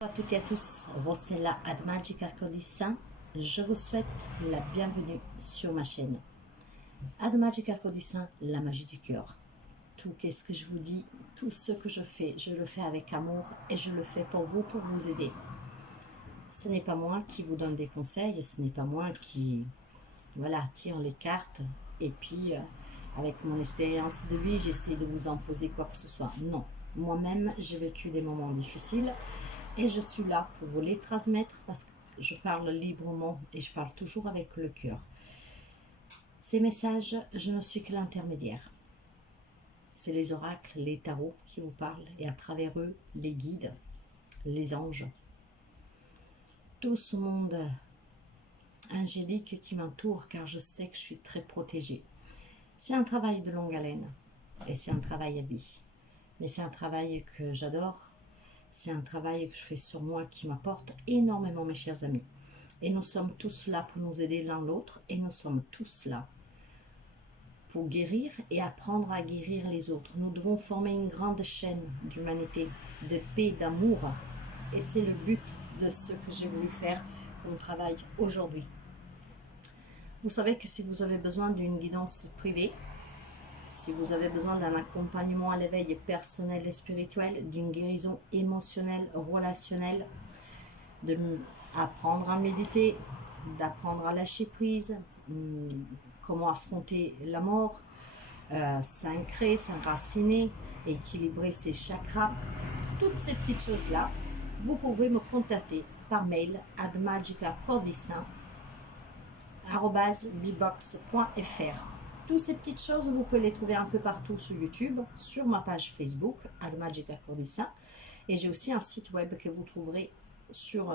Bonjour à toutes et à tous, Rossella Ad Magica Codissin. Je vous souhaite la bienvenue sur ma chaîne. Ad Magica Codissin, la magie du cœur. Tout ce que je vous dis, tout ce que je le fais avec amour et je le fais pour vous aider. Ce n'est pas moi qui vous donne des conseils, ce n'est pas moi qui tire les cartes et puis avec mon expérience de vie, j'essaie de vous imposer quoi que ce soit. Non, moi-même, j'ai vécu des moments difficiles. Et je suis là pour vous les transmettre parce que je parle librement et je parle toujours avec le cœur. Ces messages, je ne suis que l'intermédiaire. C'est les oracles, les tarots qui vous parlent et à travers eux, les guides, les anges. Tout ce monde angélique qui m'entoure car je sais que je suis très protégée. C'est un travail de longue haleine et c'est un travail à vie. Mais c'est un travail que j'adore. C'est un travail que je fais sur moi qui m'apporte énormément, mes chers amis. Et nous sommes tous là pour nous aider l'un l'autre et nous sommes tous là pour guérir et apprendre à guérir les autres. Nous devons former une grande chaîne d'humanité, de paix, d'amour. Et c'est le but de ce que j'ai voulu faire comme travail aujourd'hui. Vous savez que si vous avez besoin d'une guidance privée, si vous avez besoin d'un accompagnement à l'éveil personnel et spirituel, d'une guérison émotionnelle, relationnelle, d'apprendre à méditer, d'apprendre à lâcher prise, comment affronter la mort, s'ancrer, s'enraciner, équilibrer ses chakras, toutes ces petites choses-là, vous pouvez me contacter par mail à magicacordissin@bbox.fr. Toutes ces petites choses, vous pouvez les trouver un peu partout sur YouTube, sur ma page Facebook, Ad Magica Cordissin. Et j'ai aussi un site web que vous trouverez sur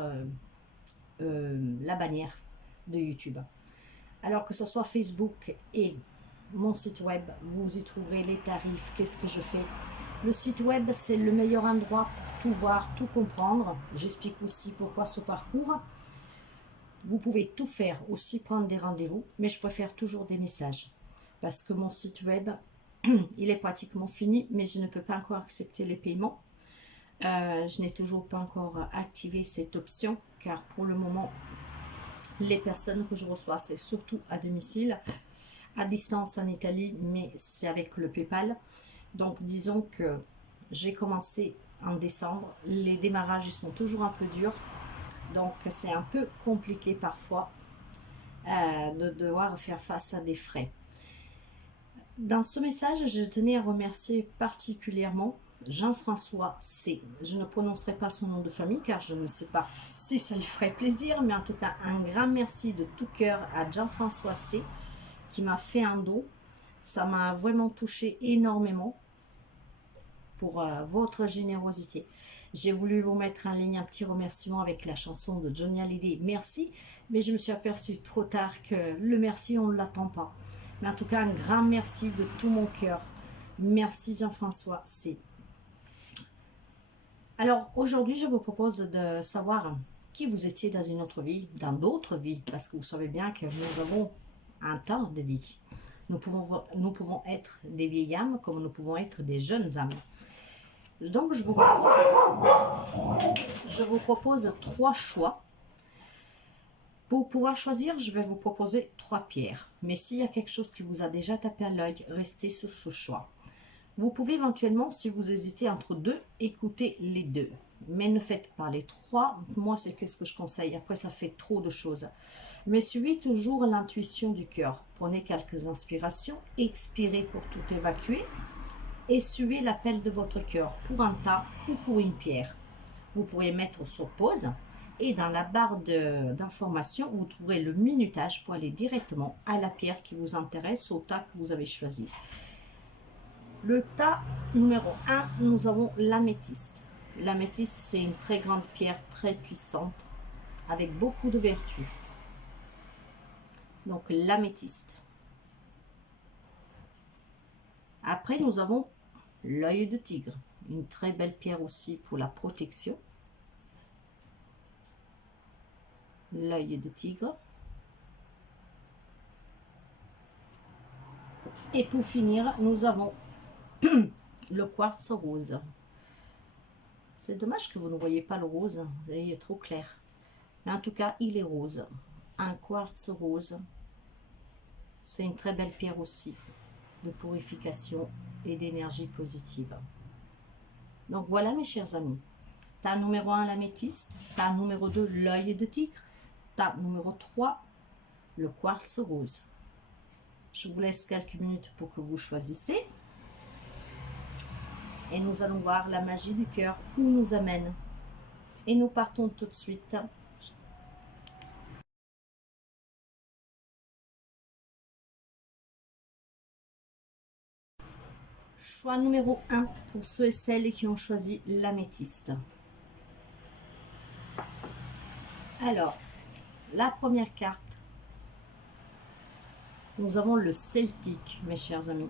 la bannière de YouTube. Alors que ce soit Facebook et mon site web, vous y trouverez les tarifs, qu'est-ce que je fais. Le site web, c'est le meilleur endroit pour tout voir, tout comprendre. J'explique aussi pourquoi ce parcours. Vous pouvez tout faire, aussi prendre des rendez-vous, mais je préfère toujours des messages. Parce que mon site web, il est pratiquement fini, mais je ne peux pas encore accepter les paiements. Je n'ai toujours pas encore activé cette option, car pour le moment, les personnes que je reçois, c'est surtout à domicile, à distance en Italie, mais c'est avec le PayPal. Donc, disons que j'ai commencé en décembre. Les démarrages sont toujours un peu durs. Donc, c'est un peu compliqué parfois de devoir faire face à des frais. Dans ce message, je tenais à remercier particulièrement Jean-François C. Je ne prononcerai pas son nom de famille car je ne sais pas si ça lui ferait plaisir, mais en tout cas, un grand merci de tout cœur à Jean-François C. qui m'a fait un don. Ça m'a vraiment touché énormément pour votre générosité. J'ai voulu vous mettre en ligne un petit remerciement avec la chanson de Johnny Hallyday, merci, mais je me suis aperçue trop tard que le merci, on ne l'attend pas. Mais en tout cas, un grand merci de tout mon cœur. Merci Jean-François C. Alors aujourd'hui, je vous propose de savoir qui vous étiez dans une autre vie, dans d'autres vies, parce que vous savez bien que nous avons un temps de vie. Nous pouvons être des vieilles âmes comme nous pouvons être des jeunes âmes. Donc je vous propose 3 choix. Pour pouvoir choisir, je vais vous proposer 3 pierres. Mais s'il y a quelque chose qui vous a déjà tapé à l'œil, restez sur ce choix. Vous pouvez éventuellement, si vous hésitez entre 2, écouter les 2. Mais ne faites pas les 3. Moi, c'est ce que je conseille. Après, ça fait trop de choses. Mais suivez toujours l'intuition du cœur. Prenez quelques inspirations, expirez pour tout évacuer. Et suivez l'appel de votre cœur pour un tas ou pour une pierre. Vous pourrez mettre sur pause. Et dans la barre d'information, vous trouverez le minutage pour aller directement à la pierre qui vous intéresse, au tas que vous avez choisi. Le tas numéro 1, nous avons l'améthyste. L'améthyste, c'est une très grande pierre, très puissante, avec beaucoup de vertus. Donc l'améthyste. Après, nous avons l'œil de tigre, une très belle pierre aussi pour la protection. L'œil de tigre. Et pour finir, nous avons le quartz rose. C'est dommage que vous ne voyez pas le rose, il est trop clair. Mais en tout cas, il est rose. Un quartz rose. C'est une très belle pierre aussi, de purification et d'énergie positive. Donc voilà mes chers amis. Tas numéro 1, l'améthyste. Tas numéro 2, l'œil de tigre. Tas numéro 3, le quartz rose. Je vous laisse quelques minutes pour que vous choisissez. Et nous allons voir la magie du cœur où nous amène. Et nous partons tout de suite. Choix numéro 1 pour ceux et celles qui ont choisi l'améthyste. Alors, la première carte, nous avons le celtique, mes chers amis.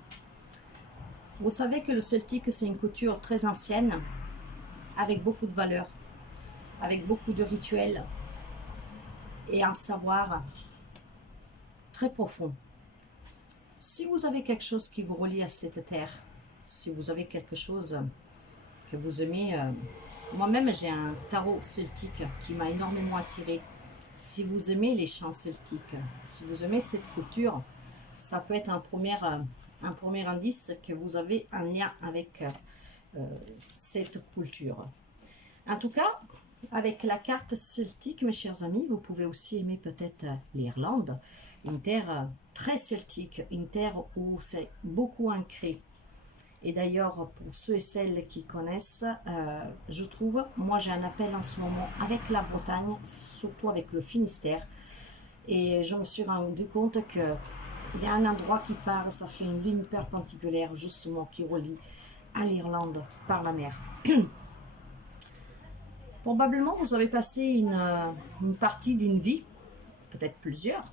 Vous savez que le celtique, c'est une couture très ancienne, avec beaucoup de valeurs, avec beaucoup de rituels et un savoir très profond. Si vous avez quelque chose qui vous relie à cette terre, si vous avez quelque chose que vous aimez, moi-même j'ai un tarot celtique qui m'a énormément attiré. Si vous aimez les chants celtiques, si vous aimez cette couture, ça peut être un premier indice que vous avez un lien avec cette culture. En tout cas, avec la carte celtique, mes chers amis, vous pouvez aussi aimer peut-être l'Irlande, une terre très celtique, une terre où c'est beaucoup ancré. Et d'ailleurs, pour ceux et celles qui connaissent, je trouve, moi j'ai un appel en ce moment avec la Bretagne, surtout avec le Finistère. Et je me suis rendu compte qu'il y a un endroit qui part, ça fait une ligne perpendiculaire justement qui relie à l'Irlande par la mer. Probablement, vous avez passé une partie d'une vie, peut-être plusieurs,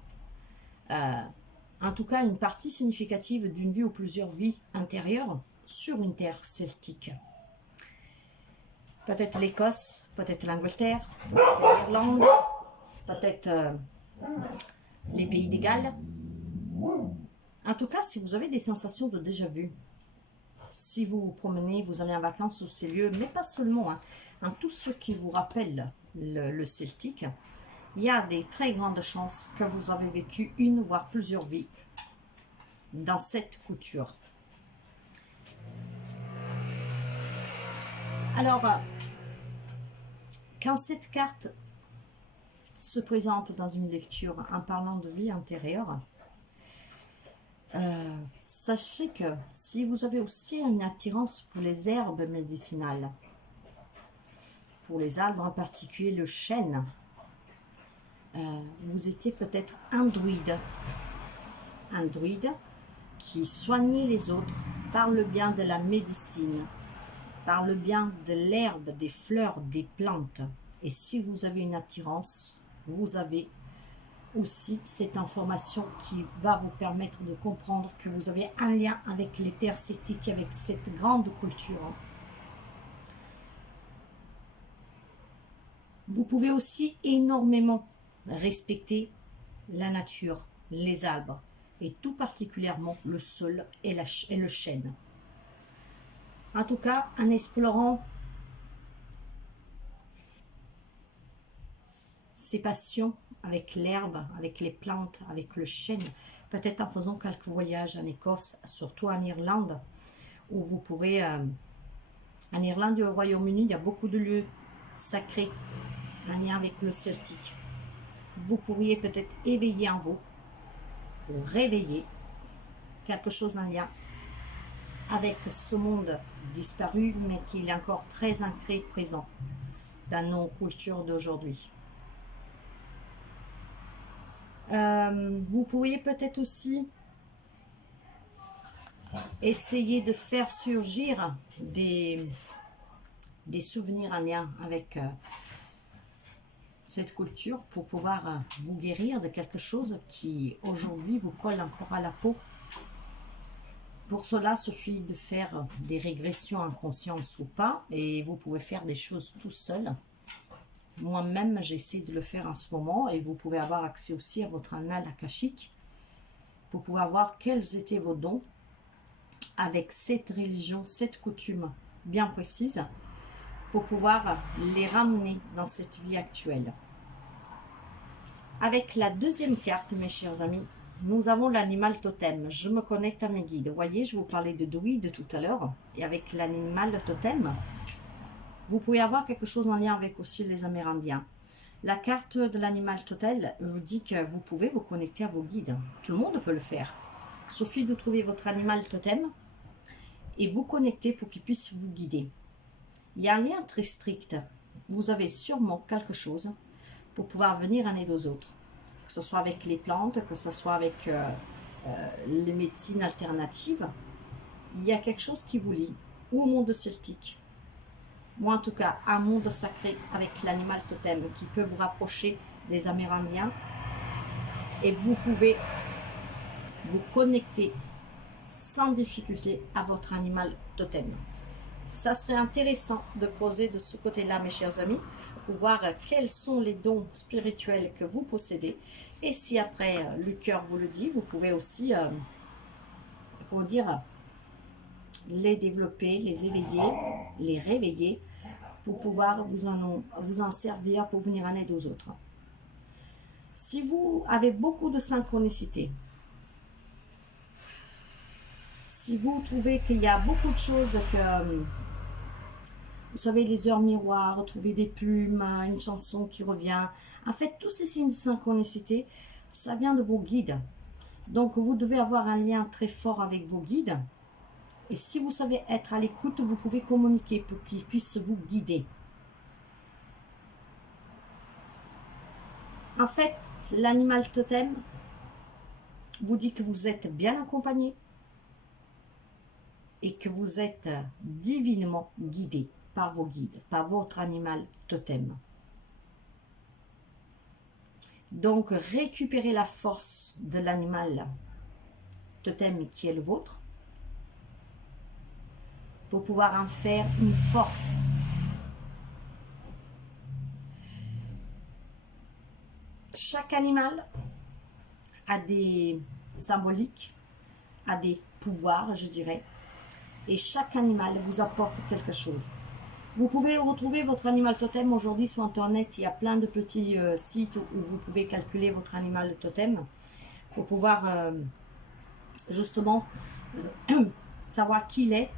en tout cas une partie significative d'une vie ou plusieurs vies intérieures sur une terre celtique. Peut-être l'Écosse, peut-être l'Angleterre, peut-être l'Irlande, peut-être les pays des Galles. En tout cas, si vous avez des sensations de déjà-vu, si vous vous promenez, vous allez en vacances sur ces lieux, mais pas seulement, en tout ce qui vous rappelle le celtique, il y a des très grandes chances que vous avez vécu une voire plusieurs vies dans cette couture. Alors, quand cette carte se présente dans une lecture en parlant de vie antérieure, sachez que si vous avez aussi une attirance pour les herbes médicinales, pour les arbres en particulier le chêne, vous étiez peut-être un druide qui soignait les autres par le bien de la médecine, par le bien de l'herbe, des fleurs, des plantes. Et si vous avez une attirance, vous avez aussi cette information qui va vous permettre de comprendre que vous avez un lien avec les terres celtiques, avec cette grande culture. Vous pouvez aussi énormément respecter la nature, les arbres, et tout particulièrement le sol et le chêne. En tout cas, en explorant ces passions avec l'herbe, avec les plantes, avec le chêne, peut-être en faisant quelques voyages en Écosse, surtout en Irlande, où vous pourrez... en Irlande et au Royaume-Uni, il y a beaucoup de lieux sacrés en lien avec le celtique. Vous pourriez peut-être éveiller en vous, ou réveiller quelque chose en lien avec ce monde disparu, mais qui est encore très ancré, présent dans nos cultures d'aujourd'hui. Vous pourriez peut-être aussi essayer de faire surgir des souvenirs en lien avec cette culture pour pouvoir vous guérir de quelque chose qui aujourd'hui vous colle encore à la peau. Pour cela, il suffit de faire des régressions en conscience ou pas, et vous pouvez faire des choses tout seul. Moi-même, j'essaie de le faire en ce moment, et vous pouvez avoir accès aussi à votre annale akashique pour pouvoir voir quels étaient vos dons avec cette religion, cette coutume bien précise, pour pouvoir les ramener dans cette vie actuelle. Avec la deuxième carte, mes chers amis, nous avons l'animal totem. Je me connecte à mes guides. Vous voyez, je vous parlais de druide tout à l'heure. Et avec l'animal totem, vous pouvez avoir quelque chose en lien avec aussi les Amérindiens. La carte de l'animal totem vous dit que vous pouvez vous connecter à vos guides. Tout le monde peut le faire. Il suffit de trouver votre animal totem et vous connecter pour qu'il puisse vous guider. Il y a un lien très strict. Vous avez sûrement quelque chose pour pouvoir venir en aide aux autres. Que ce soit avec les plantes, que ce soit avec les médecines alternatives. Il y a quelque chose qui vous lie. Ou au monde celtique. Ou en tout cas, un monde sacré avec l'animal totem qui peut vous rapprocher des Amérindiens. Et vous pouvez vous connecter sans difficulté à votre animal totem. Ça serait intéressant de creuser de ce côté-là, mes chers amis, pour voir quels sont les dons spirituels que vous possédez. Et si après le cœur vous le dit, vous pouvez aussi, comment dire, les développer, les éveiller, les réveiller, pour pouvoir vous en servir pour venir en aide aux autres. Si vous avez beaucoup de synchronicité, si vous trouvez qu'il y a beaucoup de choses que, vous savez, les heures miroirs, trouver des plumes, une chanson qui revient, en fait, tous ces signes de synchronicité, ça vient de vos guides. Donc, vous devez avoir un lien très fort avec vos guides. Et si vous savez être à l'écoute, vous pouvez communiquer pour qu'ils puissent vous guider. En fait, l'animal totem vous dit que vous êtes bien accompagné et que vous êtes divinement guidé par vos guides, par votre animal totem. Donc, récupérez la force de l'animal totem qui est le vôtre pour pouvoir en faire une force. Chaque animal a des symboliques, a des pouvoirs, je dirais, et chaque animal vous apporte quelque chose. Vous pouvez retrouver votre animal totem aujourd'hui sur Internet. Il y a plein de petits sites où vous pouvez calculer votre animal totem pour pouvoir justement savoir qui il est,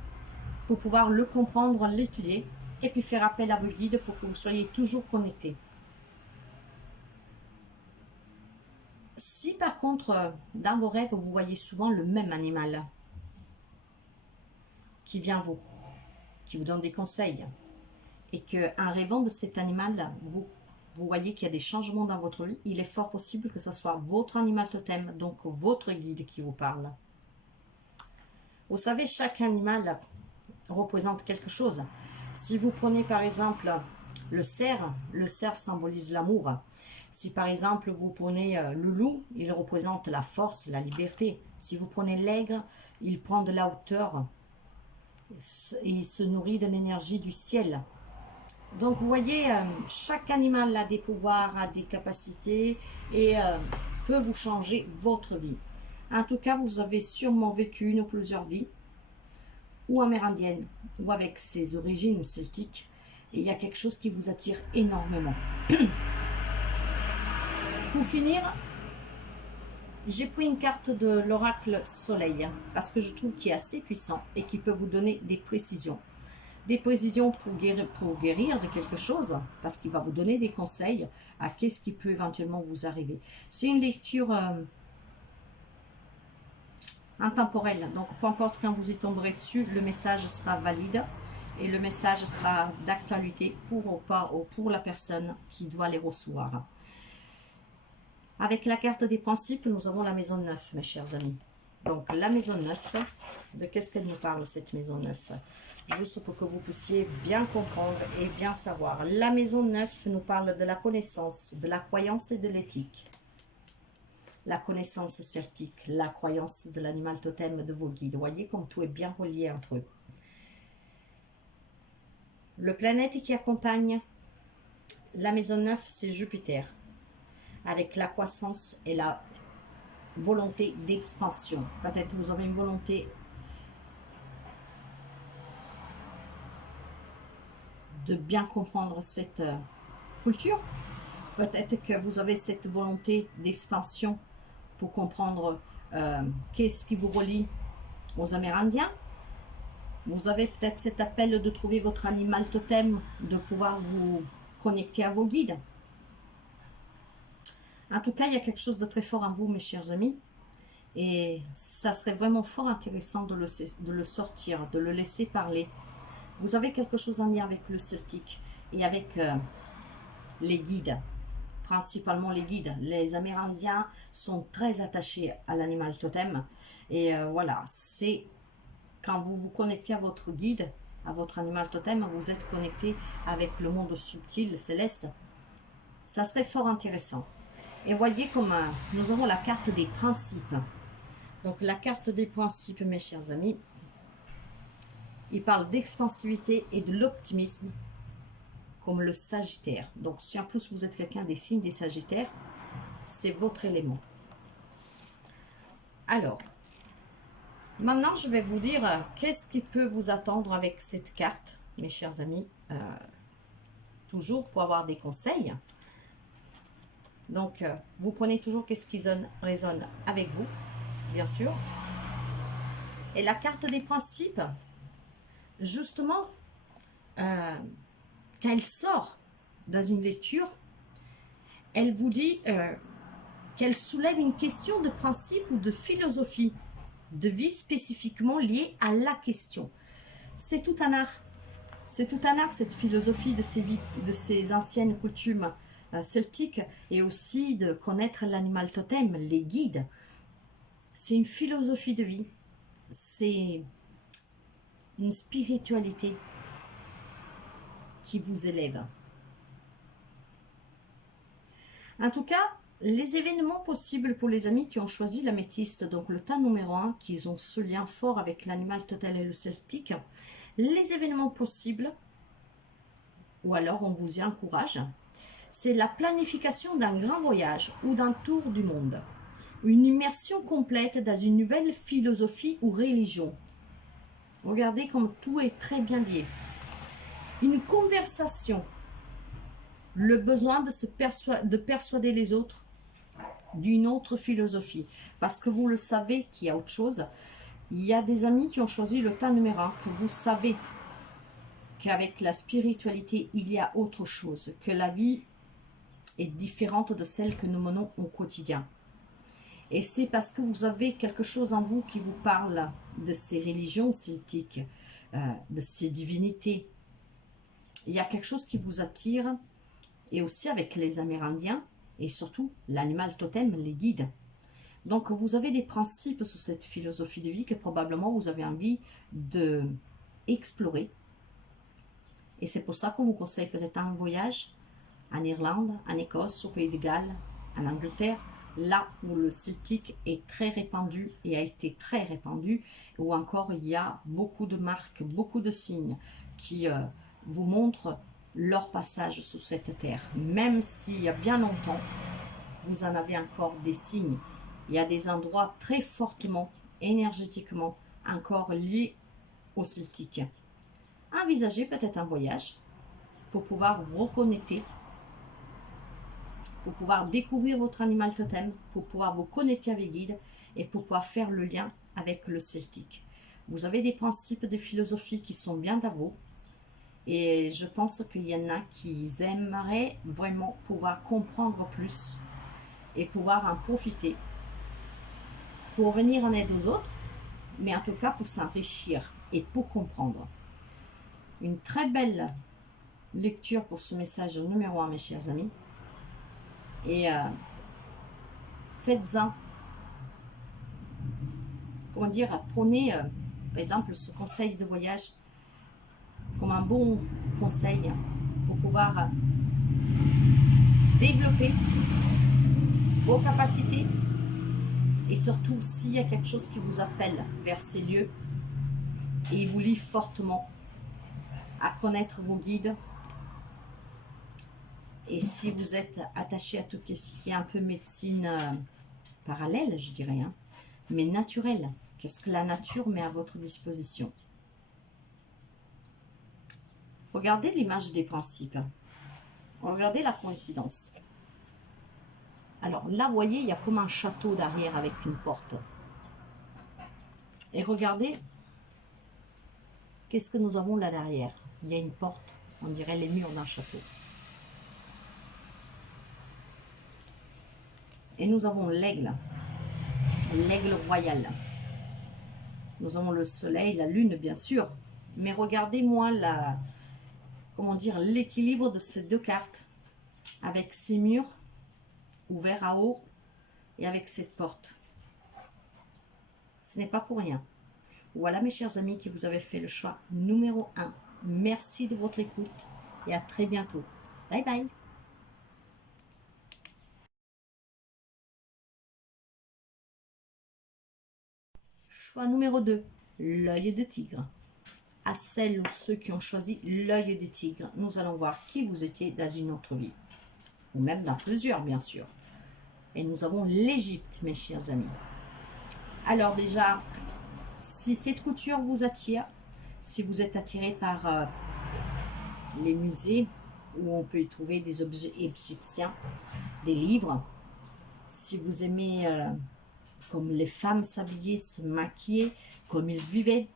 pour pouvoir le comprendre, l'étudier et puis faire appel à vos guides pour que vous soyez toujours connectés. Si par contre, dans vos rêves, vous voyez souvent le même animal qui vient à vous, qui vous donne des conseils, et qu'en rêvant de cet animal, vous voyez qu'il y a des changements dans votre vie, il est fort possible que ce soit votre animal totem, donc votre guide qui vous parle. Vous savez, chaque animal représente quelque chose. Si vous prenez par exemple le cerf symbolise l'amour. Si par exemple vous prenez le loup, il représente la force, la liberté. Si vous prenez l'aigle, il prend de la hauteur et il se nourrit de l'énergie du ciel. Donc vous voyez, chaque animal a des pouvoirs, a des capacités et peut vous changer votre vie. En tout cas, vous avez sûrement vécu une ou plusieurs vies, ou amérindiennes, ou avec ses origines celtiques. Et il y a quelque chose qui vous attire énormément. Pour finir, j'ai pris une carte de l'oracle Soleil, parce que je trouve qu'il est assez puissant et qui peut vous donner des précisions. Des précisions pour guérir de quelque chose, parce qu'il va vous donner des conseils à qu'est-ce qui peut éventuellement vous arriver. C'est une lecture intemporelle, donc peu importe quand vous y tomberez dessus, le message sera valide et le message sera d'actualité pour la personne qui doit les recevoir. Avec la carte des principes, nous avons la maison 9, mes chers amis. Donc la maison 9, de qu'est-ce qu'elle nous parle cette maison 9? Juste pour que vous puissiez bien comprendre et bien savoir. La maison 9 nous parle de la connaissance, de la croyance et de l'éthique. La connaissance celtique, la croyance de l'animal totem de vos guides. Vous voyez comme tout est bien relié entre eux. Le planète qui accompagne la maison 9, c'est Jupiter. Avec la croissance et la volonté d'expansion. Peut-être vous avez une volonté de bien comprendre cette culture. Peut-être que vous avez cette volonté d'expansion pour comprendre qu'est-ce qui vous relie aux Amérindiens. Vous avez peut-être cet appel de trouver votre animal totem, de pouvoir vous connecter à vos guides. En tout cas, il y a quelque chose de très fort en vous, mes chers amis. Et ça serait vraiment fort intéressant de le sortir, de le laisser parler. Vous avez quelque chose en lien avec le celtique et avec les guides, principalement les guides. Les Amérindiens sont très attachés à l'animal totem. Et voilà, c'est quand vous vous connectez à votre guide, à votre animal totem, vous êtes connecté avec le monde subtil, céleste. Ça serait fort intéressant. Et voyez comme nous avons la carte des principes. Donc la carte des principes, mes chers amis, il parle d'expansivité et de l'optimisme, comme le Sagittaire. Donc si en plus vous êtes quelqu'un des signes des Sagittaires, c'est votre élément. Alors, maintenant je vais vous dire qu'est-ce qui peut vous attendre avec cette carte, mes chers amis, toujours pour avoir des conseils. Donc, vous prenez toujours qu'est-ce qui résonne avec vous, bien sûr. Et la carte des principes, justement, quand elle sort dans une lecture, elle vous dit qu'elle soulève une question de principe ou de philosophie de vie spécifiquement liée à la question. C'est tout un art. C'est tout un art, cette philosophie de ces anciennes coutumes celtiques, et aussi de connaître l'animal totem, les guides. C'est une philosophie de vie. C'est une spiritualité qui vous élève. En tout cas, les événements possibles pour les amis qui ont choisi l'améthyste, donc le tas numéro 1, qui ont ce lien fort avec l'animal totem et le celtique, les événements possibles, ou alors on vous y encourage, c'est la planification d'un grand voyage ou d'un tour du monde. Une immersion complète dans une nouvelle philosophie ou religion. Regardez comme tout est très bien lié. Une conversation. Le besoin de persuader les autres d'une autre philosophie. Parce que vous le savez qu'il y a autre chose. Il y a des amis qui ont choisi le tas numéro 1, que vous savez qu'avec la spiritualité, il y a autre chose, que la vie est différente de celle que nous menons au quotidien. Et c'est parce que vous avez quelque chose en vous qui vous parle de ces religions celtiques, de ces divinités. Il y a quelque chose qui vous attire, et aussi avec les Amérindiens, et surtout l'animal totem, les guides. Donc vous avez des principes sur cette philosophie de vie que probablement vous avez envie d'explorer. Et c'est pour ça qu'on vous conseille peut-être un voyage en Irlande, en Écosse, au Pays de Galles, en Angleterre, là où le celtique est très répandu et a été très répandu, où encore il y a beaucoup de marques, beaucoup de signes qui vous montrent leur passage sur cette terre. Même s'il y a bien longtemps, vous en avez encore des signes. Il y a des endroits très fortement, énergétiquement, encore liés au celtique. Envisagez peut-être un voyage pour pouvoir vous reconnecter, pour pouvoir découvrir votre animal totem, pour pouvoir vous connecter avec guide et pour pouvoir faire le lien avec le celtique. Vous avez des principes de philosophie qui sont bien à vous et je pense qu'il y en a qui aimeraient vraiment pouvoir comprendre plus et pouvoir en profiter pour venir en aide aux autres, mais en tout cas pour s'enrichir et pour comprendre. Une très belle lecture pour ce message numéro 1, mes chers amis. Et faites-en, comment dire, prenez par exemple ce conseil de voyage comme un bon conseil pour pouvoir développer vos capacités et surtout s'il y a quelque chose qui vous appelle vers ces lieux et vous lie fortement à connaître vos guides. Et si vous êtes attaché à tout ce qui est un peu médecine parallèle, je dirais, hein, mais naturelle, qu'est-ce que la nature met à votre disposition. Regardez l'image des principes. Regardez la coïncidence. Alors là, vous voyez, il y a comme un château derrière avec une porte. Et regardez, qu'est-ce que nous avons là derrière? Il y a une porte, on dirait les murs d'un château. Et nous avons l'aigle royal. Nous avons le soleil, la lune, bien sûr. Mais regardez-moi comment dire, l'équilibre de ces deux cartes. Avec ces murs ouverts à haut et avec cette porte. Ce n'est pas pour rien. Voilà mes chers amis qui vous avez fait le choix numéro 1. Merci de votre écoute et à très bientôt. Bye bye. Choix numéro 2, l'œil de tigre. À celles ou ceux qui ont choisi l'œil de tigre, nous allons voir qui vous étiez dans une autre vie. Ou même dans plusieurs, bien sûr. Et nous avons l'Égypte, mes chers amis. Alors déjà, si cette couture vous attire, si vous êtes attiré par les musées où on peut y trouver des objets égyptiens, des livres, si vous aimez comme les femmes s'habillaient, se maquillaient, comme ils vivaient,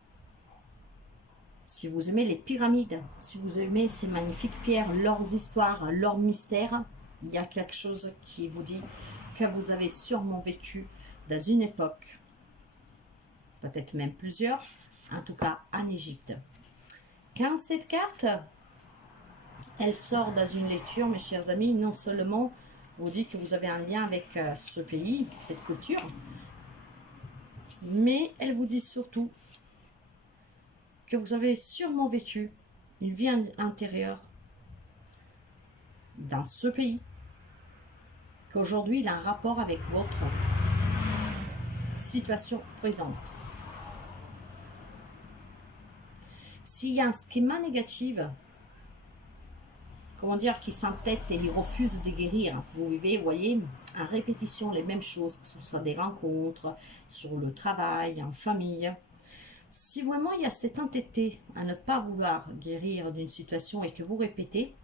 si vous aimez les pyramides, si vous aimez ces magnifiques pierres, leurs histoires, leurs mystères, il y a quelque chose qui vous dit que vous avez sûrement vécu dans une époque, peut-être même plusieurs, en tout cas en Égypte. Quand cette carte, elle sort dans une lecture, mes chers amis, non seulement vous dit que vous avez un lien avec ce pays, cette culture, mais elle vous dit surtout que vous avez sûrement vécu une vie intérieure dans ce pays, qu'aujourd'hui il a un rapport avec votre situation présente. S'il y a un schéma négatif, comment dire, qui s'entête et il refuse de guérir, vous vivez, vous voyez, en répétition les mêmes choses, que ce soit des rencontres, sur le travail, en famille. Si vraiment il y a cette entêté à ne pas vouloir guérir d'une situation et que vous répétez,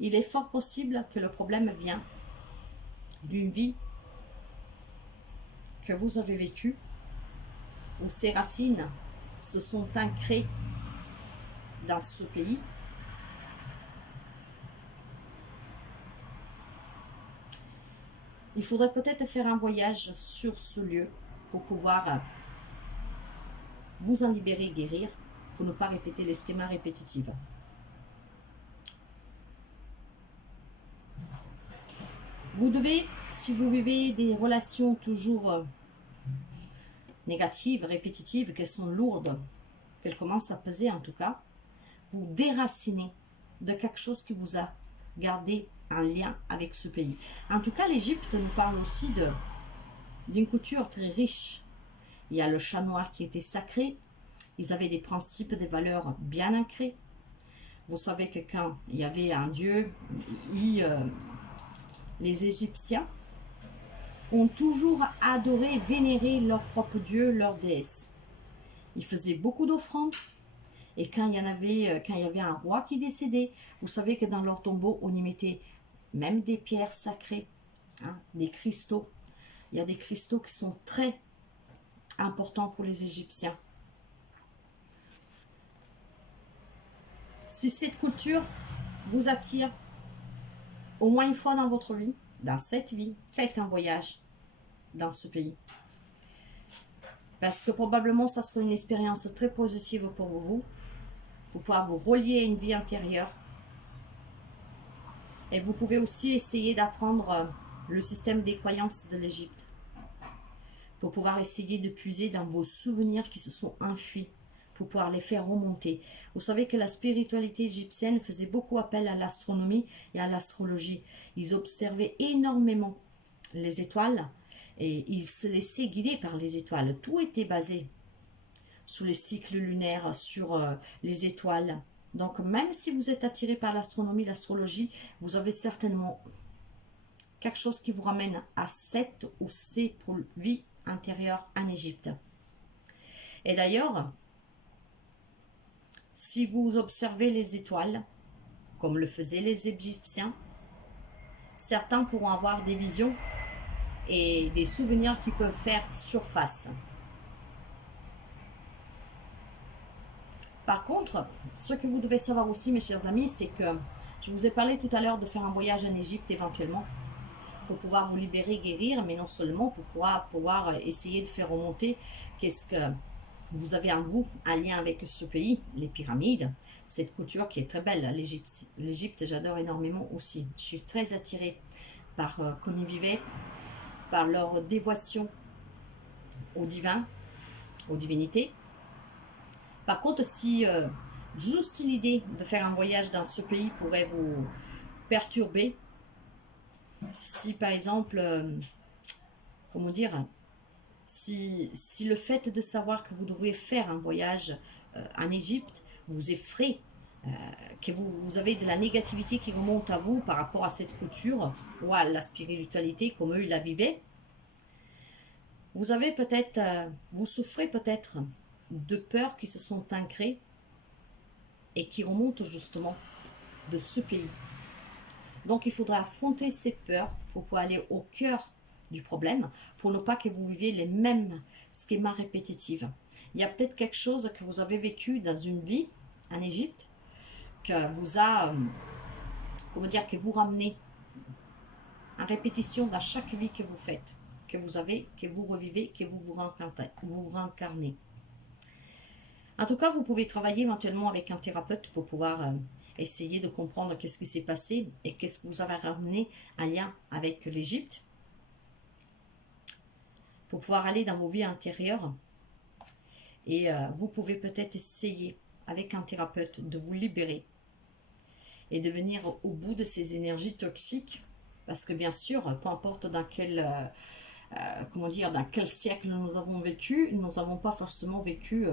il est fort possible que le problème vient d'une vie que vous avez vécue, où ces racines se sont ancrées dans ce pays. Il faudrait peut-être faire un voyage sur ce lieu pour pouvoir vous en libérer et guérir, pour ne pas répéter les schémas répétitifs. Vous devez, si vous vivez des relations toujours négatives, répétitives, qu'elles sont lourdes, qu'elles commencent à peser en tout cas, vous déraciner de quelque chose qui vous a gardé un lien avec ce pays. En tout cas, l'Égypte nous parle aussi d'une couture très riche. Il y a le chat noir qui était sacré. Ils avaient des principes, des valeurs bien ancrées. Vous savez que quand il y avait un dieu, les Égyptiens ont toujours adoré, vénéré leur propre dieu, leur déesse. Ils faisaient beaucoup d'offrandes. Et quand il y avait un roi qui décédait, vous savez que dans leur tombeau, on y mettait même des pierres sacrées, hein, des cristaux. Il y a des cristaux qui sont très importants pour les Égyptiens. Si cette culture vous attire au moins une fois dans votre vie, dans cette vie, faites un voyage dans ce pays. Parce que probablement, ça sera une expérience très positive pour vous, pour pouvoir vous relier à une vie intérieure. Et vous pouvez aussi essayer d'apprendre le système des croyances de l'Égypte, pour pouvoir essayer de puiser dans vos souvenirs qui se sont enfuis, pour pouvoir les faire remonter. Vous savez que la spiritualité égyptienne faisait beaucoup appel à l'astronomie et à l'astrologie. Ils observaient énormément les étoiles et ils se laissaient guider par les étoiles. Tout était basé sur les cycles lunaires, sur les étoiles. Donc même si vous êtes attiré par l'astronomie, l'astrologie, vous avez certainement quelque chose qui vous ramène à cette ou ces vies intérieures en Égypte. Et d'ailleurs, Si vous observez les étoiles, comme le faisaient les Égyptiens, certains pourront avoir des visions et des souvenirs qui peuvent faire surface. Par contre, ce que vous devez savoir aussi, mes chers amis, c'est que je vous ai parlé tout à l'heure de faire un voyage en Égypte éventuellement pour pouvoir vous libérer, guérir, mais non seulement pour pouvoir essayer de faire remonter qu'est-ce que vous avez en vous, un lien avec ce pays, les pyramides, cette couture qui est très belle, l'Égypte. L'Égypte, j'adore énormément aussi. Je suis très attirée par comme ils vivaient, par leur dévotion au divin, aux divinités. Par contre, si juste l'idée de faire un voyage dans ce pays pourrait vous perturber, si par exemple, comment dire, si le fait de savoir que vous devez faire un voyage en Égypte vous effraie, que vous avez de la négativité qui remonte à vous par rapport à cette culture ou à la spiritualité comme eux ils la vivaient, vous avez peut-être, vous souffrez peut-être de peurs qui se sont ancrées et qui remontent justement de ce pays. Donc il faudra affronter ces peurs pour pouvoir aller au cœur du problème, pour ne pas que vous viviez les mêmes schémas répétitifs. Il y a peut-être quelque chose que vous avez vécu dans une vie en Égypte, que vous a, comment dire, que vous ramenez en répétition dans chaque vie que vous faites, que vous avez, que vous revivez, que vous réincarnez. En tout cas, vous pouvez travailler éventuellement avec un thérapeute pour pouvoir essayer de comprendre qu'est-ce qui s'est passé et qu'est-ce que vous avez ramené en lien avec l'Égypte, pour pouvoir aller dans vos vies intérieures. Et vous pouvez peut-être essayer avec un thérapeute de vous libérer et de venir au bout de ces énergies toxiques, parce que bien sûr, peu importe dans quel comment dire, dans quel siècle nous avons vécu, nous n'avons pas forcément vécu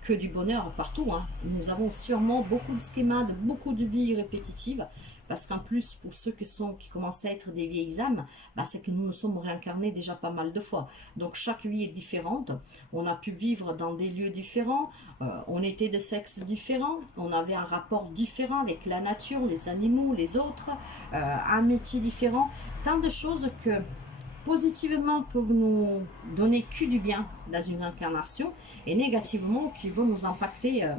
que du bonheur partout, hein. Nous avons sûrement beaucoup de schémas, de beaucoup de vies répétitives, parce qu'en plus, pour ceux qui commencent à être des vieilles âmes, bah, c'est que nous nous sommes réincarnés déjà pas mal de fois. Donc chaque vie est différente, on a pu vivre dans des lieux différents, on était de sexes différents, on avait un rapport différent avec la nature, les animaux, les autres, un métier différent, tant de choses que positivement peuvent nous donner que du bien dans une incarnation et négativement qui vont nous impacter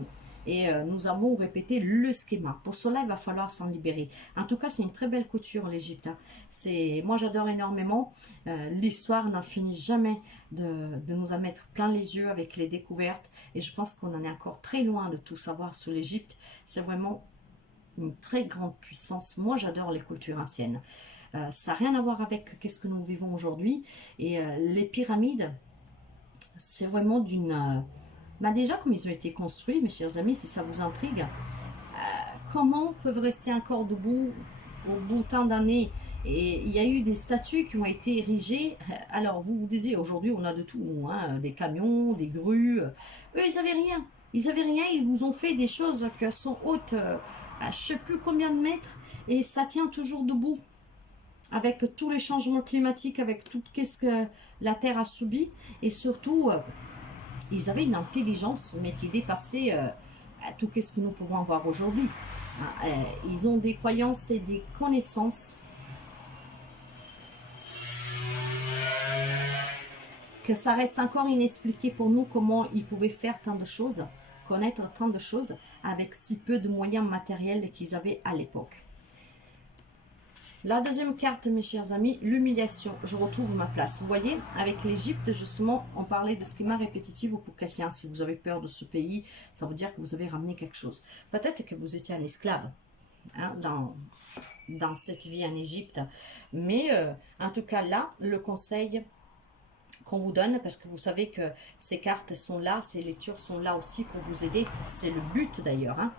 nous avons répété le schéma. Pour cela, il va falloir s'en libérer. En tout cas, c'est une très belle couture, l'Égypte. Moi, j'adore énormément. L'histoire n'en finit jamais de nous en mettre plein les yeux avec les découvertes. Et je pense qu'on en est encore très loin de tout savoir sur l'Égypte. C'est vraiment une très grande puissance. Moi, j'adore les cultures anciennes. Ça n'a rien à voir avec ce que nous vivons aujourd'hui. Et les pyramides, c'est vraiment d'une... déjà, comme ils ont été construits, mes chers amis, si ça vous intrigue, comment peuvent rester encore debout au bout de tant d'années? Et il y a eu des statues qui ont été érigées. Alors, vous vous disiez, aujourd'hui, on a de tout, hein, des camions, des grues. Eux, ils n'avaient rien. Ils n'avaient rien, ils vous ont fait des choses qui sont hautes, je ne sais plus combien de mètres, et ça tient toujours debout. Avec tous les changements climatiques, avec tout ce que la Terre a subi, et surtout, ils avaient une intelligence, mais qui dépassait tout ce que nous pouvons voir aujourd'hui. Ils ont des croyances et des connaissances que ça reste encore inexpliqué pour nous, comment ils pouvaient faire tant de choses, connaître tant de choses, avec si peu de moyens matériels qu'ils avaient à l'époque. La deuxième carte, mes chers amis, l'humiliation. Je retrouve ma place. Vous voyez, avec l'Égypte, justement, on parlait de schéma répétitif pour quelqu'un. Si vous avez peur de ce pays, ça veut dire que vous avez ramené quelque chose. Peut-être que vous étiez un esclave hein, dans cette vie en Égypte. Mais en tout cas, là, le conseil qu'on vous donne, parce que vous savez que ces cartes sont là, ces lectures sont là aussi pour vous aider. C'est le but d'ailleurs, hein.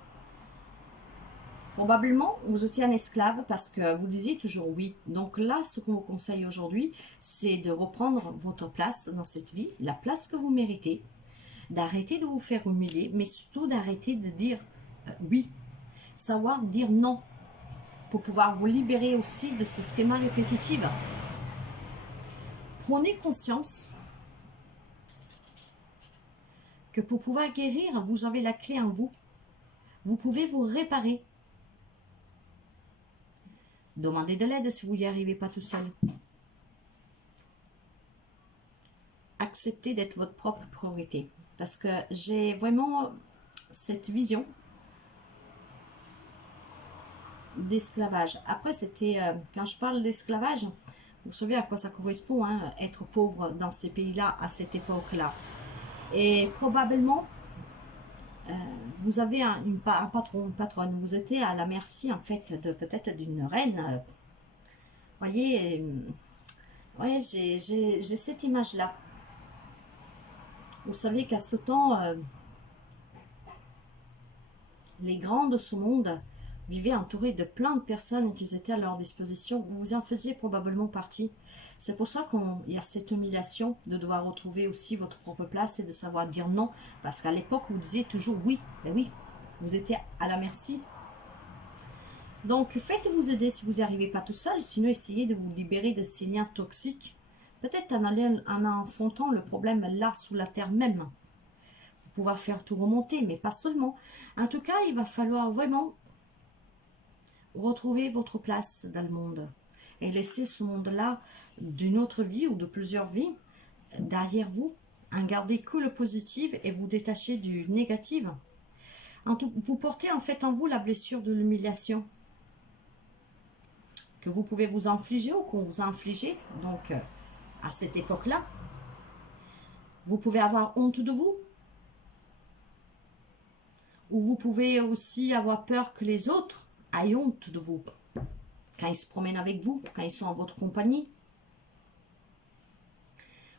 Probablement, vous étiez un esclave parce que vous disiez toujours oui. Donc là, ce qu'on vous conseille aujourd'hui, c'est de reprendre votre place dans cette vie, la place que vous méritez, d'arrêter de vous faire humilier, mais surtout d'arrêter de dire oui, savoir dire non, pour pouvoir vous libérer aussi de ce schéma répétitif. Prenez conscience que pour pouvoir guérir, vous avez la clé en vous. Vous pouvez vous réparer. Demandez de l'aide si vous n'y arrivez pas tout seul. Acceptez d'être votre propre priorité. Parce que j'ai vraiment cette vision d'esclavage. Après, c'était, quand je parle d'esclavage, vous savez à quoi ça correspond, hein, être pauvre dans ces pays-là, à cette époque-là. Et probablement, vous avez un patron, une patronne, vous êtes à la merci, en fait, de peut-être d'une reine. Voyez, ouais, j'ai cette image-là. Vous savez qu'à ce temps, les grands de ce monde vivaient entourés de plein de personnes qui étaient à leur disposition. Vous en faisiez probablement partie. C'est pour ça qu'il y a cette humiliation de devoir retrouver aussi votre propre place et de savoir dire non. Parce qu'à l'époque, vous disiez toujours oui. Mais oui, vous étiez à la merci. Donc, faites-vous aider si vous n'y arrivez pas tout seul. Sinon, essayez de vous libérer de ces liens toxiques. Peut-être en affrontant le problème là, sous la terre même. Pour pouvoir faire tout remonter, mais pas seulement. En tout cas, il va falloir vraiment retrouver votre place dans le monde. Et laisser ce monde-là d'une autre vie ou de plusieurs vies derrière vous. En garder que le positif et vous détacher du négatif. Vous portez en fait en vous la blessure de l'humiliation. Que vous pouvez vous infliger ou qu'on vous a infligé. Donc, à cette époque-là, vous pouvez avoir honte de vous. Ou vous pouvez aussi avoir peur que les autres aient honte de vous. Quand ils se promènent avec vous, quand ils sont en votre compagnie.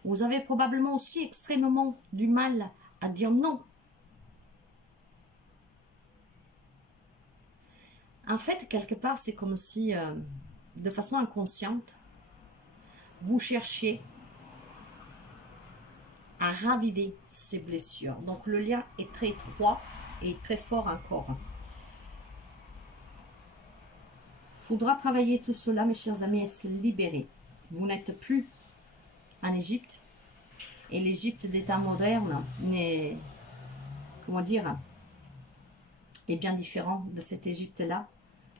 Vous avez probablement aussi extrêmement du mal à dire non. En fait, quelque part, c'est comme si, de façon inconsciente, vous cherchiez à raviver ces blessures. Donc, le lien est très étroit et très fort encore. Il faudra travailler tout cela, mes chers amis, et se libérer. Vous n'êtes plus en Égypte. Et l'Égypte des temps modernes n'est, comment dire, est bien différent de cette Égypte-là.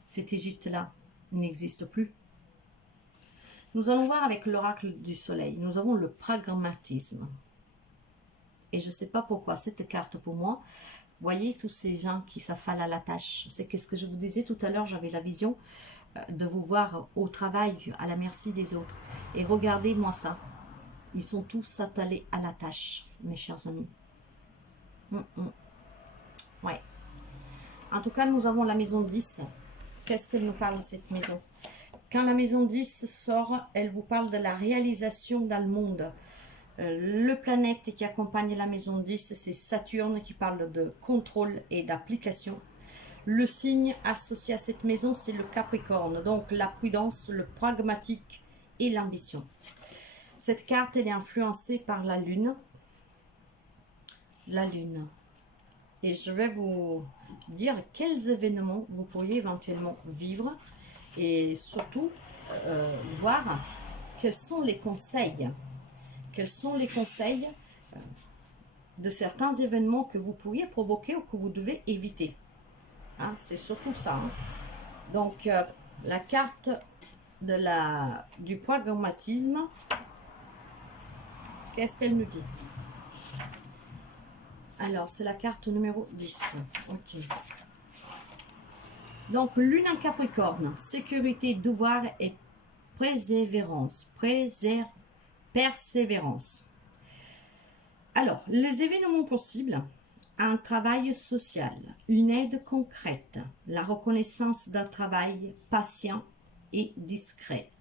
Cette Égypte-là n'existe plus. Nous allons voir avec l'oracle du soleil. Nous avons le pragmatisme. Et je ne sais pas pourquoi cette carte pour moi. Voyez tous ces gens qui s'affalent à la tâche. C'est ce que je vous disais tout à l'heure. J'avais la vision de vous voir au travail, à la merci des autres. Et regardez-moi ça. Ils sont tous attelés à la tâche, mes chers amis. Ouais. En tout cas, nous avons la maison 10. Qu'est-ce qu'elle nous parle, cette maison? Quand la maison 10 sort, elle vous parle de la réalisation dans le monde. Le planète qui accompagne la maison 10, c'est Saturne qui parle de contrôle et d'application. Le signe associé à cette maison, c'est le Capricorne. Donc, la prudence, le pragmatique et l'ambition. Cette carte, elle est influencée par la Lune. La Lune. Et je vais vous dire quels événements vous pourriez éventuellement vivre. Et surtout, voir quels sont les conseils. Quels sont les conseils de certains événements que vous pourriez provoquer ou que vous devez éviter. Hein, c'est surtout ça. Hein. Donc, la carte du pragmatisme, qu'est-ce qu'elle nous dit? Alors, c'est la carte numéro 10. Ok. Donc, Lune en Capricorne, sécurité, devoir et persévérance. Persévérance. Alors, les événements possibles, un travail social, une aide concrète, la reconnaissance d'un travail patient et discret,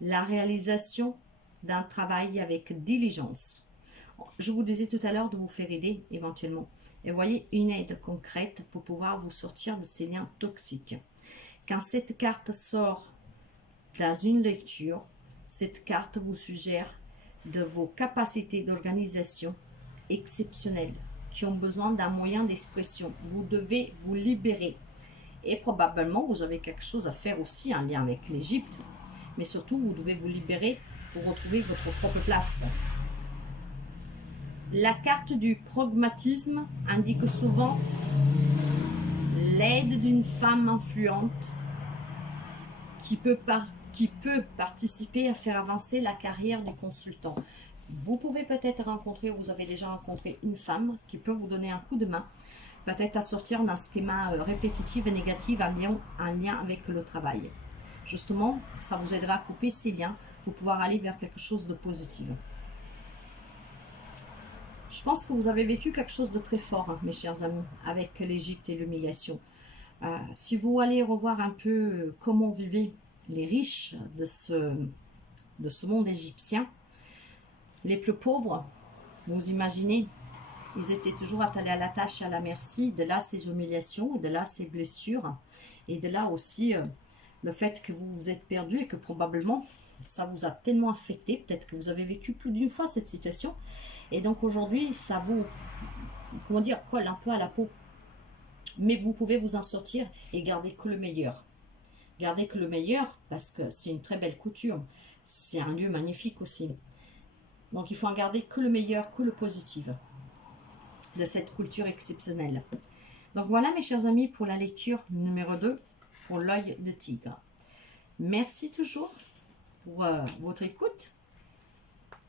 la réalisation d'un travail avec diligence. Je vous disais tout à l'heure de vous faire aider éventuellement. Et voyez, une aide concrète pour pouvoir vous sortir de ces liens toxiques. Quand cette carte sort dans une lecture, cette carte vous suggère de vos capacités d'organisation exceptionnelles qui ont besoin d'un moyen d'expression. Vous devez vous libérer. Et probablement, vous avez quelque chose à faire aussi en lien avec l'Égypte. Mais surtout, vous devez vous libérer pour retrouver votre propre place. La carte du pragmatisme indique souvent l'aide d'une femme influente qui peut participer à faire avancer la carrière du consultant. Vous pouvez peut-être rencontrer, ou vous avez déjà rencontré une femme qui peut vous donner un coup de main, peut-être à sortir d'un schéma répétitif et négatif en lien avec le travail. Justement, ça vous aidera à couper ces liens pour pouvoir aller vers quelque chose de positif. Je pense que vous avez vécu quelque chose de très fort, hein, mes chers amis, avec l'Égypte et l'humiliation. Si vous allez revoir un peu comment vivaient les riches de ce monde égyptien, les plus pauvres, vous imaginez, ils étaient toujours attelés à la tâche et à la merci, de là ces humiliations, de là ces blessures, et de là aussi le fait que vous vous êtes perdu et que probablement ça vous a tellement affecté, peut-être que vous avez vécu plus d'une fois cette situation, et donc aujourd'hui ça vous, comment dire, colle un peu à la peau. Mais vous pouvez vous en sortir et garder que le meilleur. Gardez que le meilleur parce que c'est une très belle couture. C'est un lieu magnifique aussi. Donc il faut en garder que le meilleur, que le positif de cette culture exceptionnelle. Donc voilà mes chers amis pour la lecture numéro 2 pour l'œil de tigre. Merci toujours pour votre écoute.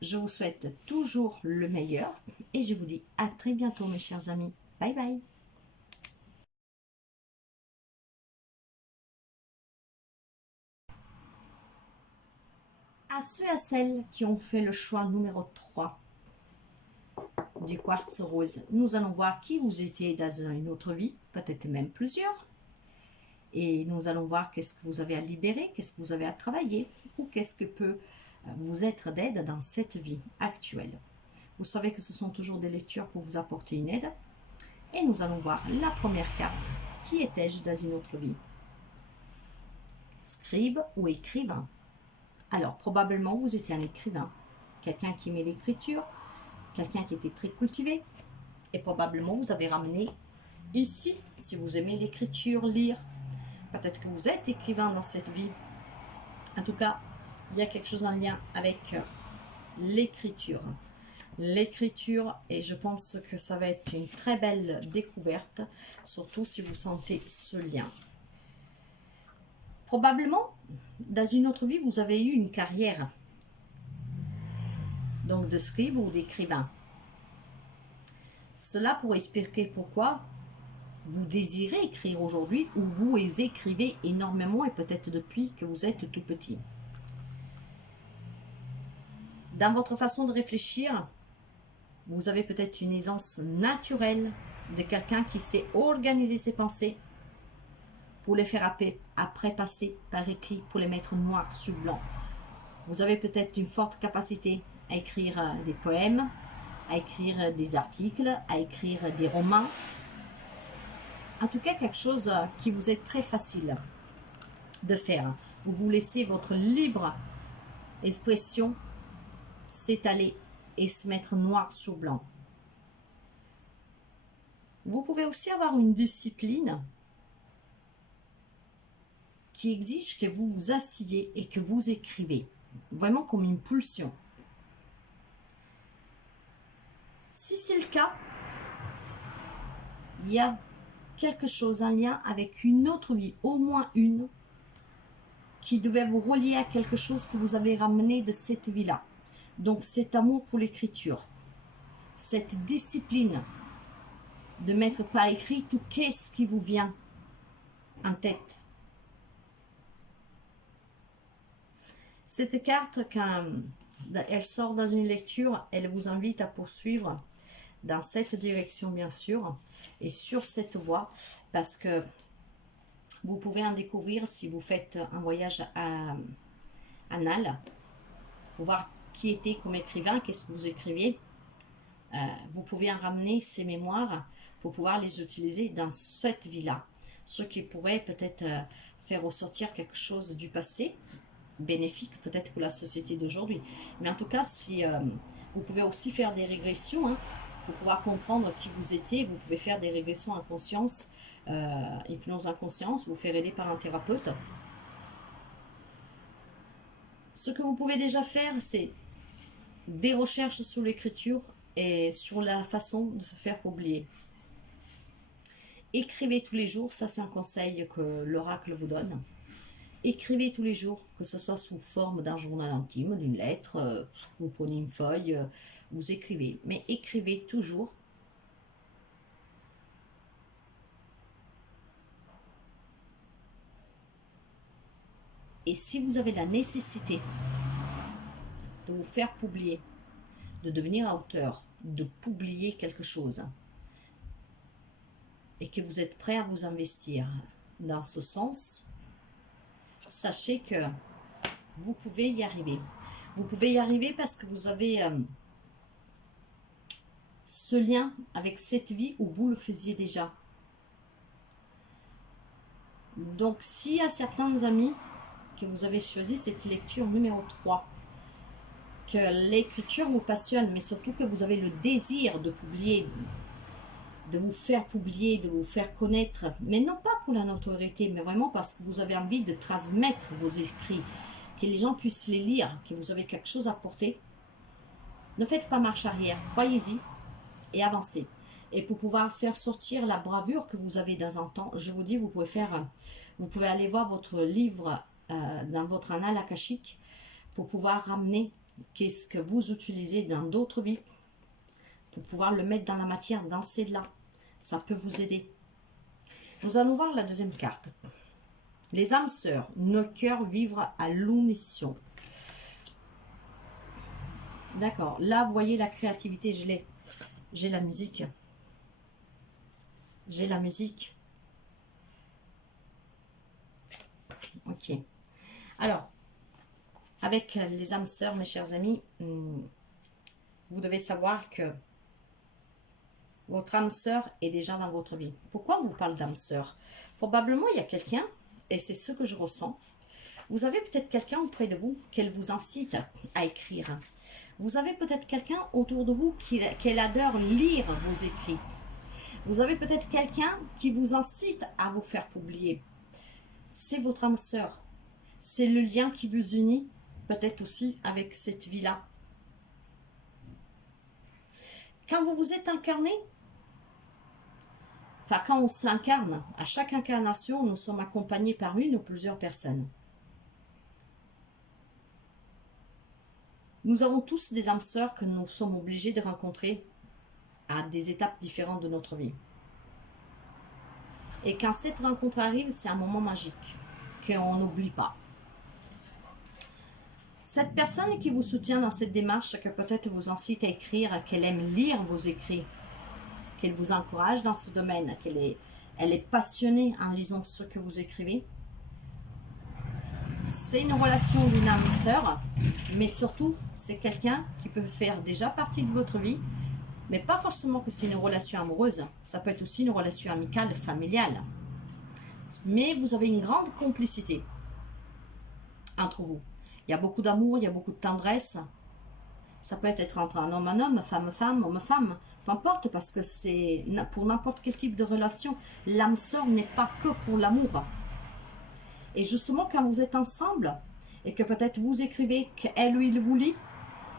Je vous souhaite toujours le meilleur et je vous dis à très bientôt mes chers amis. Bye bye. À ceux et à celles qui ont fait le choix numéro 3 du quartz rose, nous allons voir qui vous étiez dans une autre vie, peut-être même plusieurs. Et nous allons voir qu'est-ce que vous avez à libérer, qu'est-ce que vous avez à travailler, ou qu'est-ce que peut vous être d'aide dans cette vie actuelle. Vous savez que ce sont toujours des lectures pour vous apporter une aide. Et nous allons voir la première carte. Qui étais-je dans une autre vie? Scribe ou écrivain? Alors, probablement, vous étiez un écrivain, quelqu'un qui aimait l'écriture, quelqu'un qui était très cultivé, et probablement vous avez ramené ici, si vous aimez l'écriture, lire, peut-être que vous êtes écrivain dans cette vie. En tout cas, il y a quelque chose en lien avec l'écriture. L'écriture, et je pense que ça va être une très belle découverte, surtout si vous sentez ce lien. Probablement, dans une autre vie, vous avez eu une carrière, donc de scribe ou d'écrivain. Cela pourrait expliquer pourquoi vous désirez écrire aujourd'hui ou vous écrivez énormément et peut-être depuis que vous êtes tout petit. Dans votre façon de réfléchir, vous avez peut-être une aisance naturelle de quelqu'un qui sait organiser ses pensées pour les faire après passer par écrit, pour les mettre noir sur blanc. Vous avez peut-être une forte capacité à écrire des poèmes, à écrire des articles, à écrire des romans. En tout cas, quelque chose qui vous est très facile de faire. Vous laissez votre libre expression s'étaler et se mettre noir sur blanc. Vous pouvez aussi avoir une discipline qui exige que vous vous assiez et que vous écrivez, vraiment comme une pulsion. Si c'est le cas, il y a quelque chose en lien avec une autre vie, au moins une, qui devait vous relier à quelque chose que vous avez ramené de cette vie-là. Donc cet amour pour l'écriture, cette discipline de mettre par écrit tout qu'est-ce qui vous vient en tête. Cette carte, quand elle sort dans une lecture, elle vous invite à poursuivre dans cette direction bien sûr et sur cette voie parce que vous pouvez en découvrir si vous faites un voyage anal pour voir qui était comme écrivain, qu'est-ce que vous écriviez. Vous pouvez en ramener ces mémoires pour pouvoir les utiliser dans cette vie-là, ce qui pourrait peut-être faire ressortir quelque chose du passé bénéfique peut-être pour la société d'aujourd'hui. Mais en tout cas, si vous pouvez aussi faire des régressions hein, pour pouvoir comprendre qui vous étiez. Vous pouvez faire des régressions en conscience, hypnose en conscience, vous faire aider par un thérapeute. Ce que vous pouvez déjà faire, c'est des recherches sur l'écriture et sur la façon de se faire oublier. écrivez tous les jours, ça c'est un conseil que l'oracle vous donne. Écrivez tous les jours, que ce soit sous forme d'un journal intime, d'une lettre, vous prenez une feuille, vous écrivez. Mais écrivez toujours. Et si vous avez la nécessité de vous faire publier, de devenir auteur, de publier quelque chose, et que vous êtes prêt à vous investir dans ce sens, sachez que vous pouvez y arriver. Vous pouvez y arriver parce que vous avez ce lien avec cette vie où vous le faisiez déjà. Donc, s'il y a certains amis que vous avez choisi cette lecture numéro 3, que l'écriture vous passionne, mais surtout que vous avez le désir de publier, de vous faire publier, de vous faire connaître, mais non pas pour la notoriété, mais vraiment parce que vous avez envie de transmettre vos écrits, que les gens puissent les lire, que vous avez quelque chose à porter, ne faites pas marche arrière, croyez-y et avancez. Et pour pouvoir faire sortir la bravure que vous avez dans un temps, je vous dis, vous pouvez aller voir votre livre dans votre annale akashique pour pouvoir ramener qu'est-ce que vous utilisez dans d'autres vies, pour pouvoir le mettre dans la matière, dans celle-là. Ça peut vous aider. Nous allons voir la deuxième carte. Les âmes sœurs, nos cœurs vivent à l'unisson. D'accord. Là, vous voyez la créativité, j'ai la musique. J'ai la musique. Ok. Alors, avec les âmes sœurs, mes chers amis, vous devez savoir que votre âme sœur est déjà dans votre vie. Pourquoi on vous parle d'âme sœur? Probablement, il y a quelqu'un, et c'est ce que je ressens. Vous avez peut-être quelqu'un auprès de vous qu'elle vous incite à écrire. Vous avez peut-être quelqu'un autour de vous qu'elle adore lire vos écrits. Vous avez peut-être quelqu'un qui vous incite à vous faire publier. C'est votre âme sœur. C'est le lien qui vous unit, peut-être aussi avec cette vie-là. Quand vous vous êtes incarné, enfin quand on s'incarne, à chaque incarnation, nous sommes accompagnés par une ou plusieurs personnes. Nous avons tous des âmes sœurs que nous sommes obligés de rencontrer à des étapes différentes de notre vie. Et quand cette rencontre arrive, c'est un moment magique qu'on n'oublie pas. Cette personne qui vous soutient dans cette démarche, que peut-être vous incite à écrire, qu'elle aime lire vos écrits, qu'elle vous encourage dans ce domaine, elle est passionnée en lisant ce que vous écrivez, c'est une relation d'une âme sœur, mais surtout, c'est quelqu'un qui peut faire déjà partie de votre vie, mais pas forcément que c'est une relation amoureuse, ça peut être aussi une relation amicale, familiale. Mais vous avez une grande complicité entre vous. Il y a beaucoup d'amour, il y a beaucoup de tendresse. Ça peut être entre un homme, femme, homme-femme, peu importe, parce que c'est pour n'importe quel type de relation, l'âme sœur n'est pas que pour l'amour. Et justement, quand vous êtes ensemble, et que peut-être vous écrivez, qu'elle ou il vous lit,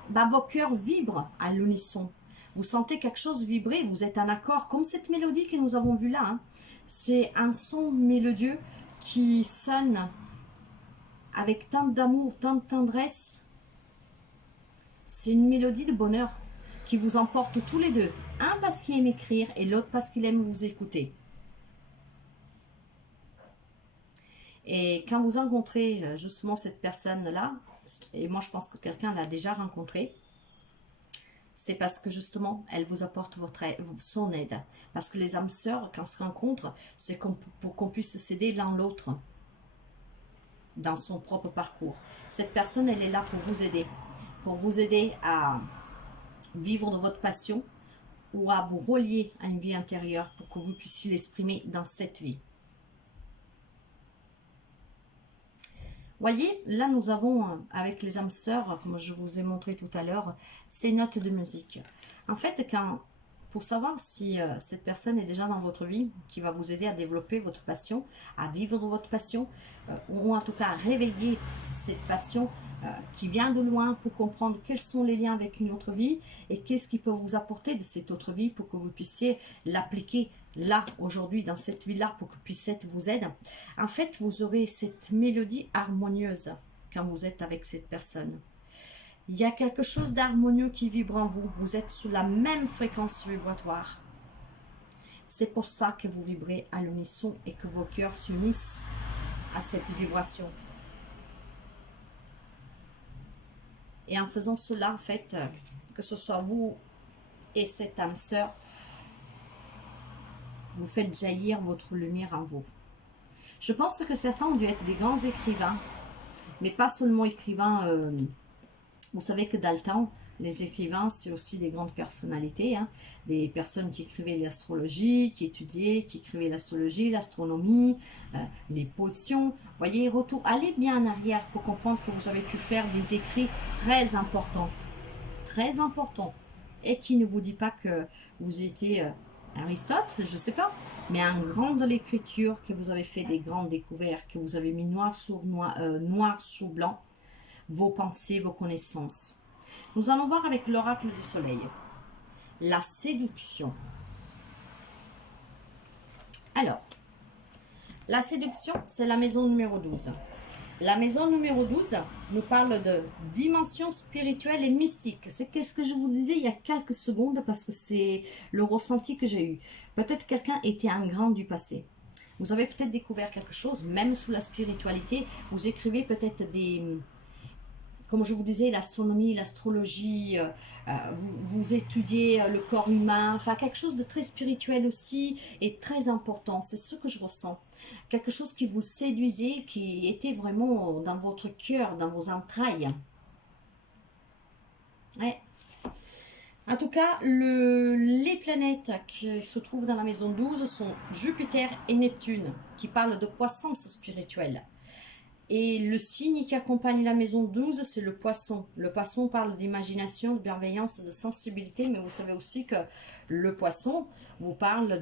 bah, vos cœurs vibrent à l'unisson. Vous sentez quelque chose vibrer, vous êtes en accord, comme cette mélodie que nous avons vue là. Hein. C'est un son mélodieux qui sonne avec tant d'amour, tant de tendresse. C'est une mélodie de bonheur qui vous emporte tous les deux. Un parce qu'il aime écrire et l'autre parce qu'il aime vous écouter. Et quand vous rencontrez justement cette personne-là, et moi je pense que quelqu'un l'a déjà rencontrée, c'est parce que justement, elle vous apporte son aide. Parce que les âmes sœurs, quand elles se rencontrent, c'est pour qu'on puisse s'aider l'un l'autre dans son propre parcours. Cette personne, elle est là pour vous aider à vivre de votre passion ou à vous relier à une vie intérieure pour que vous puissiez l'exprimer dans cette vie. Voyez, là nous avons, avec les âmes sœurs, comme je vous ai montré tout à l'heure, ces notes de musique. En fait, pour savoir si cette personne est déjà dans votre vie, qui va vous aider à développer votre passion, à vivre votre passion, ou en tout cas à réveiller cette passion, qui vient de loin pour comprendre quels sont les liens avec une autre vie et qu'est-ce qui peut vous apporter de cette autre vie pour que vous puissiez l'appliquer là, aujourd'hui, dans cette vie-là, pour que puisse être vous aide. En fait, vous aurez cette mélodie harmonieuse quand vous êtes avec cette personne. Il y a quelque chose d'harmonieux qui vibre en vous. Vous êtes sous la même fréquence vibratoire. C'est pour ça que vous vibrez à l'unisson et que vos cœurs s'unissent à cette vibration. Et en faisant cela, en fait, que ce soit vous et cette âme sœur, vous faites jaillir votre lumière en vous. Je pense que certains ont dû être des grands écrivains, mais pas seulement écrivains. Vous savez que dans le temps, les écrivains, c'est aussi des grandes personnalités, hein, des personnes qui écrivaient l'astrologie, qui étudiaient, qui écrivaient l'astrologie, l'astronomie, les potions. Voyez, retour, allez bien en arrière pour comprendre que vous avez pu faire des écrits très importants, et qui ne vous dit pas que vous étiez Aristote, je ne sais pas, mais un grand de l'écriture, que vous avez fait des grandes découvertes, que vous avez mis noir sur blanc, vos pensées, vos connaissances. Nous allons voir avec l'oracle du soleil. La séduction. Alors, la séduction, c'est la maison numéro 12. La maison numéro 12 nous parle de dimension spirituelle et mystique. C'est ce que je vous disais il y a quelques secondes parce que c'est le ressenti que j'ai eu. Peut-être quelqu'un était un grand du passé. Vous avez peut-être découvert quelque chose, même sous la spiritualité. Vous écrivez peut-être des... Comme je vous disais, l'astronomie, l'astrologie, vous étudiez le corps humain, enfin quelque chose de très spirituel aussi et très important. C'est ce que je ressens. Quelque chose qui vous séduisait, qui était vraiment dans votre cœur, dans vos entrailles. Ouais. En tout cas, les planètes qui se trouvent dans la maison 12 sont Jupiter et Neptune, qui parlent de croissance spirituelle. Et le signe qui accompagne la maison 12, c'est le poisson. Le poisson parle d'imagination, de bienveillance, de sensibilité, mais vous savez aussi que le poisson vous parle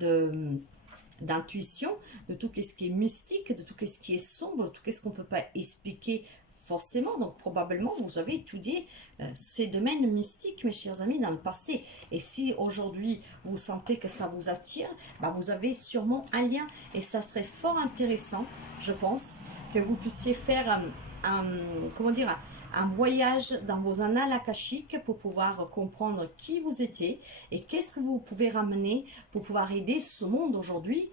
d'intuition, de tout ce qui est mystique, de tout ce qui est sombre, de tout ce qu'on ne peut pas expliquer forcément. Donc probablement vous avez étudié ces domaines mystiques, mes chers amis, dans le passé. Et si aujourd'hui vous sentez que ça vous attire, bah, vous avez sûrement un lien. Et ça serait fort intéressant, je pense, que vous puissiez faire un voyage dans vos annales akashiques pour pouvoir comprendre qui vous étiez et qu'est-ce que vous pouvez ramener pour pouvoir aider ce monde aujourd'hui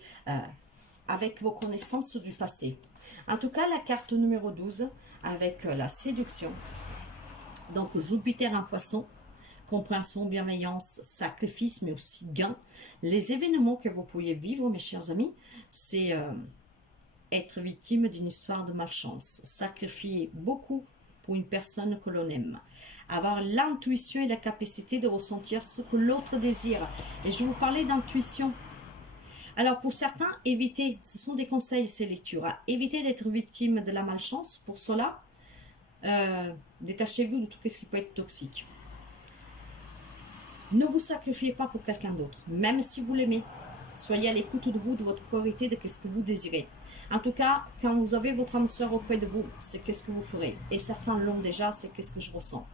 avec vos connaissances du passé. En tout cas, la carte numéro 12 avec la séduction. Donc Jupiter en poisson, compréhension, bienveillance, sacrifice, mais aussi gain. Les événements que vous pourriez vivre, mes chers amis, c'est... être victime d'une histoire de malchance, sacrifier beaucoup pour une personne que l'on aime, avoir l'intuition et la capacité de ressentir ce que l'autre désire. Et je vais vous parler d'intuition. Alors pour certains, évitez, ce sont des conseils, ces lectures, hein, évitez d'être victime de la malchance. Pour cela, détachez-vous de tout ce qui peut être toxique. Ne vous sacrifiez pas pour quelqu'un d'autre, même si vous l'aimez. Soyez à l'écoute de vous, de votre priorité, de ce que vous désirez. En tout cas, quand vous avez votre âme sœur auprès de vous, c'est qu'est-ce que vous ferez. Et certains l'ont déjà, c'est qu'est-ce que je ressens.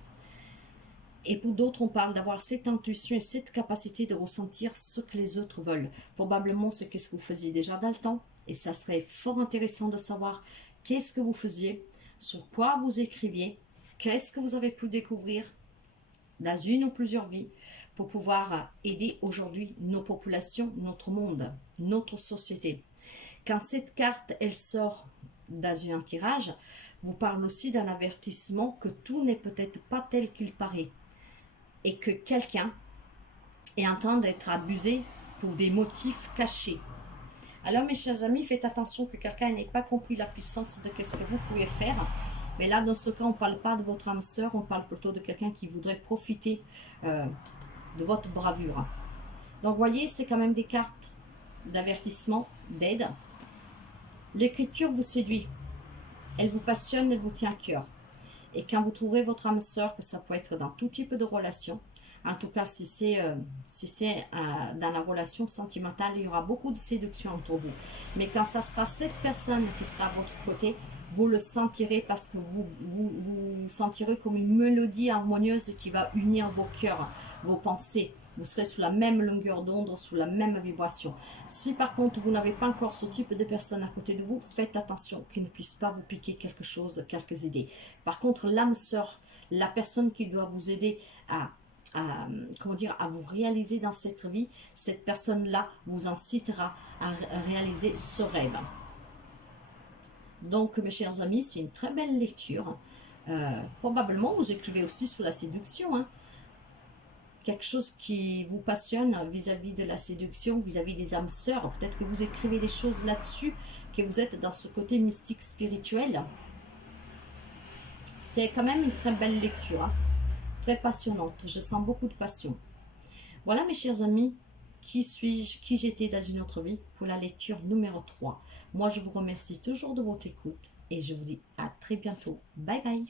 Et pour d'autres, on parle d'avoir cette intuition et cette capacité de ressentir ce que les autres veulent. Probablement, c'est qu'est-ce que vous faisiez déjà dans le temps. Et ça serait fort intéressant de savoir qu'est-ce que vous faisiez, sur quoi vous écriviez, qu'est-ce que vous avez pu découvrir dans une ou plusieurs vies pour pouvoir aider aujourd'hui nos populations, notre monde, notre société. Quand cette carte, elle sort dans un tirage, vous parle aussi d'un avertissement que tout n'est peut-être pas tel qu'il paraît et que quelqu'un est en train d'être abusé pour des motifs cachés. Alors mes chers amis, faites attention que quelqu'un n'ait pas compris la puissance de ce que vous pouvez faire. Mais là, dans ce cas, on ne parle pas de votre âme sœur, on parle plutôt de quelqu'un qui voudrait profiter de votre bravure. Donc, voyez, c'est quand même des cartes d'avertissement, d'aide. L'écriture vous séduit, elle vous passionne, elle vous tient à cœur. Et quand vous trouverez votre âme sœur, que ça peut être dans tout type de relation, en tout cas si c'est dans la relation sentimentale, il y aura beaucoup de séduction entre vous. Mais quand ça sera cette personne qui sera à votre côté, vous le sentirez parce que vous sentirez comme une mélodie harmonieuse qui va unir vos cœurs, vos pensées. Vous serez sous la même longueur d'onde, sous la même vibration. Si par contre vous n'avez pas encore ce type de personne à côté de vous, faites attention qu'il ne puisse pas vous piquer quelque chose, quelques idées. Par contre, l'âme sœur, la personne qui doit vous aider comment dire, à vous réaliser dans cette vie, cette personne-là vous incitera à réaliser ce rêve. Donc, mes chers amis, c'est une très belle lecture. Probablement, vous écrivez aussi sur la séduction, hein. Quelque chose qui vous passionne vis-à-vis de la séduction, vis-à-vis des âmes sœurs. Peut-être que vous écrivez des choses là-dessus, que vous êtes dans ce côté mystique spirituel. C'est quand même une très belle lecture, hein. Très passionnante. Je sens beaucoup de passion. Voilà, mes chers amis, qui suis-je, qui j'étais dans une autre vie pour la lecture numéro 3. Moi, je vous remercie toujours de votre écoute et je vous dis à très bientôt. Bye bye.